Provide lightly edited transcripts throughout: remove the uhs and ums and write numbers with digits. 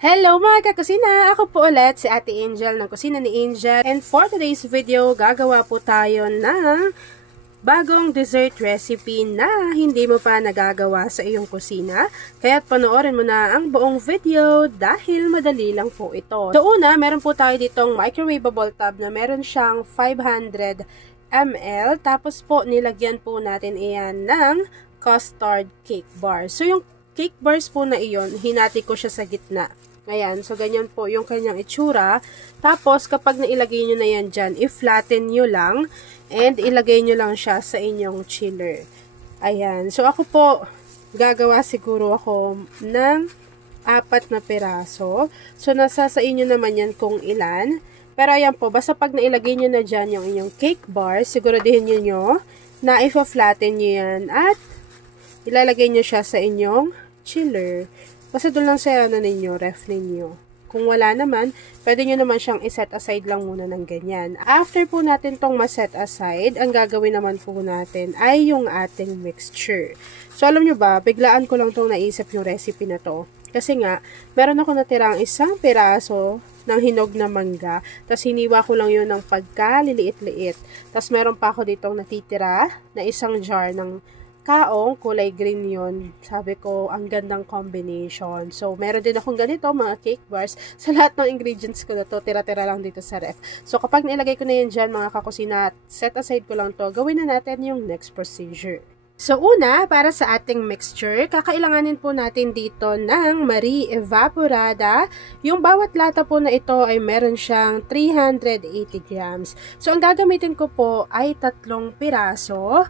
Hello mga kakusina! Ako po ulit si Ate Angel ng Kusina ni Angel. And for today's video, gagawa po tayo ng bagong dessert recipe na hindi mo pa nagagawa sa iyong kusina. Kaya't panoorin mo na ang buong video dahil madali lang po ito. So una, meron po tayo ditong microwavable tub na meron siyang 500 ml. Tapos po, nilagyan po natin iyan ng custard cake bar. So yung cake bars po na iyon, hinati ko siya sa gitna. Ayan, so ganyan po yung kanyang itsura. Tapos, kapag nailagay nyo na yan dyan, i-flatten nyo lang and ilagay nyo lang siya sa inyong chiller. Ayan, so ako po, gagawa siguro ako ng 4 na piraso. So, nasa sa inyo naman yan kung ilan. Pero ayan po, basta pag nailagay nyo na dyan yung inyong cake bar, siguraduhin nyo na i-flatten nyo yan at ilalagay nyo siya sa inyong chiller. Basta doon lang sa ninyo, ref ninyo. Kung wala naman, pwede nyo naman siyang iset aside lang muna ng ganyan. After po natin tong ma-set aside, ang gagawin naman po natin ay yung ating mixture. So, alam nyo ba, biglaan ko lang tong naisip yung recipe na to. Kasi nga, meron ako natirang isang piraso ng hinog na mangga. Tapos, hiniwa ko lang yun ng pagkaliliit-liit. Tapos, meron pa ako ditong natitira na isang jar ng kaong, kulay green yun. Sabi ko, ang gandang combination. So, meron din akong ganito, mga cake bars. Sa lahat ng ingredients ko na to, tira-tira lang dito sa ref. So, kapag nilagay ko na yan dyan, mga kakusina, set aside ko lang to, gawin na natin yung next procedure. So, una, para sa ating mixture, kakailanganin po natin dito ng Marie Evaporada. Yung bawat lata po na ito ay meron siyang 380 grams. So, ang gagamitin ko po ay 3 piraso.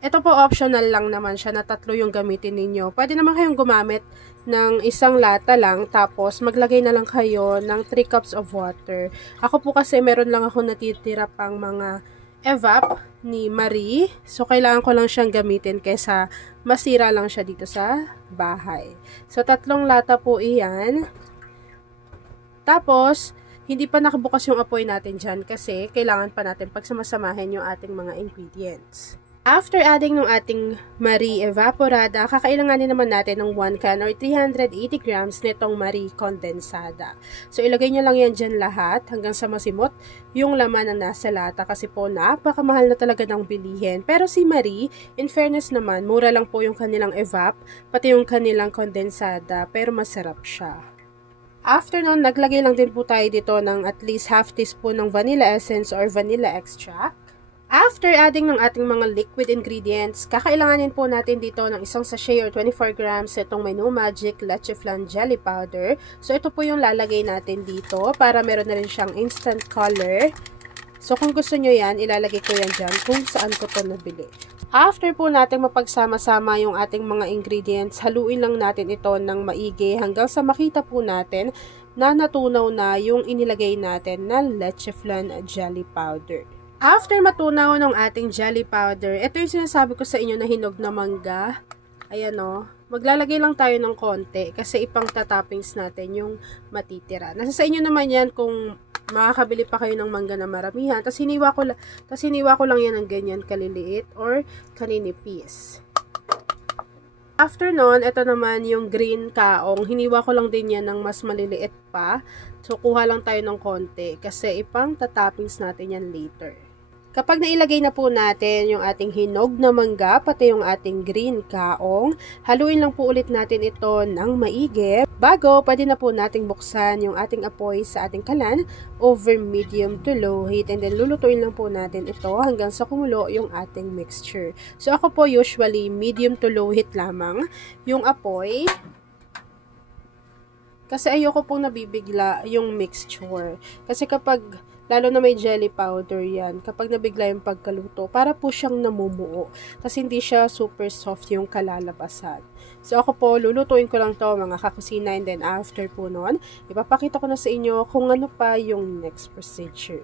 Ito po optional lang naman siya na 3 yung gamitin ninyo. Pwede naman kayong gumamit ng isang lata lang tapos maglagay na lang kayo ng 3 cups of water. Ako po kasi meron lang ako natitira pang mga evap ni Marie. So, kailangan ko lang siyang gamitin kaysa masira lang siya dito sa bahay. So, 3 lata po iyan. Tapos, hindi pa nakabukas yung apoy natin dyan kasi kailangan pa natin pagsamasamahin yung ating mga ingredients. After adding ng ating Marie Evaporada, kakailanganin naman natin ng 1 can or 380 grams nitong Marie Condensada. So, ilagay nyo lang yan dyan lahat hanggang sa masimot yung laman na nasa lata kasi po napakamahal na talaga ng bilihin. Pero si Marie, in fairness naman, mura lang po yung kanilang evap, pati yung kanilang condensada, pero masarap siya. After nun, naglagay lang din po tayo dito ng at least half teaspoon ng vanilla essence or vanilla extract. After adding ng ating mga liquid ingredients, kakailanganin po natin dito ng isang sachet or 24 grams itong Menu Magic Leche Flan Jelly Powder. So, ito po yung lalagay natin dito para meron na rin siyang instant color. So, kung gusto nyo yan, ilalagay ko yan dyan kung saan ko ito nabili. After po natin mapagsama-sama yung ating mga ingredients, haluin lang natin ito ng maigi hanggang sa makita po natin na natunaw na yung inilagay natin na Leche Flan Jelly Powder. After matunaw ng ating jelly powder, ito yung sinasabi ko sa inyo na hinog na mangga. Ayan o. Maglalagay lang tayo ng konti kasi ipang tatoppings natin yung matitira. Nasa sa inyo naman yan kung makakabili pa kayo ng mangga na maramihan. Tapos hiniwa ko lang yan ng ganyan kaliliit or kaninipis. After nun, ito naman yung green kaong. Hiniwa ko lang din yan ng mas maliliit pa. So, kuha lang tayo ng konti kasi ipang tatoppings natin yan later. Kapag nailagay na po natin yung ating hinog na mangga, pati yung ating green kaong, haluin lang po ulit natin ito ng maigi. Bago, pwede na po nating buksan yung ating apoy sa ating kalan over medium to low heat. And then, lulutuin lang po natin ito hanggang sa kumulo yung ating mixture. So, ako po usually medium to low heat lamang yung apoy. Kasi ayoko pong nabibigla yung mixture. Kasi kapag lalo na may jelly powder yan, kapag nabigla yung pagkaluto, para po siyang namumuo. Kasi hindi siya super soft yung kalalabasan. So, ako po, lulutuin ko lang to mga kakusina, and then after po nun, ipapakita ko na sa inyo kung ano pa yung next procedure.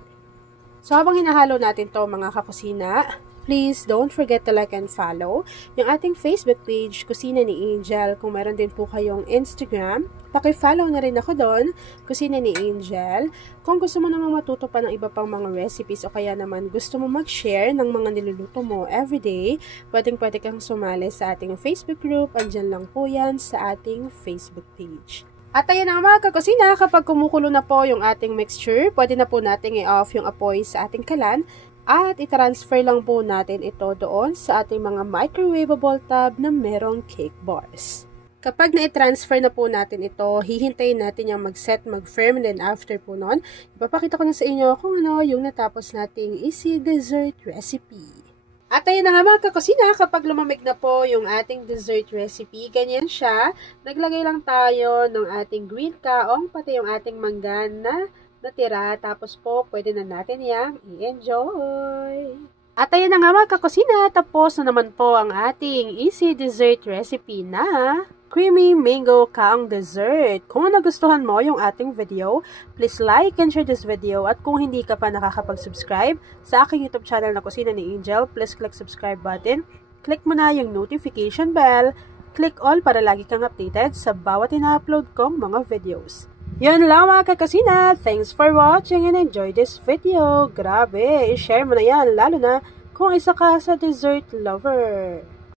So, habang hinahalo natin to mga kakusina, please don't forget to like and follow yung ating Facebook page, Kusina ni Angel. Kung meron din po kayong Instagram, paki-follow na rin ako doon, Kusina ni Angel. Kung gusto mo namang matuto pa ng iba pang mga recipes o kaya naman gusto mo mag-share ng mga niluluto mo everyday, pwedeng-pwede kang sumali sa ating Facebook group. Andyan lang po yan sa ating Facebook page. At ayan na mga kakusina, kapag kumukulo na po yung ating mixture, pwede na po natin i-off yung apoy sa ating kalan at i-transfer lang po natin ito doon sa ating mga microwavable tub na merong cake bars. Kapag na-transfer na po natin ito, hihintayin natin yung mag-set, mag-firm, and then after po nun, ipapakita ko na sa inyo kung ano yung natapos nating easy dessert recipe. At ayun na nga mga kakusina, kapag lumamig na po yung ating dessert recipe, ganyan siya. Naglagay lang tayo ng ating green kaong, pati yung ating mangga na natira. Tapos po, pwede na natin yang i-enjoy. At ayun na nga mga kakusina, tapos na naman po ang ating easy dessert recipe na creamy mango kaong dessert. Kung nagustuhan mo yung ating video, please like and share this video. At kung hindi ka pa nakakapag-subscribe sa aking YouTube channel na Kusina ni Angel, please click subscribe button. Click mo na yung notification bell. Click all para lagi kang updated sa bawat ina-upload kong mga videos. Yun lang mga kakusina. Thanks for watching and enjoy this video. Grabe, i-share mo na yan, lalo na kung isa ka sa dessert lover.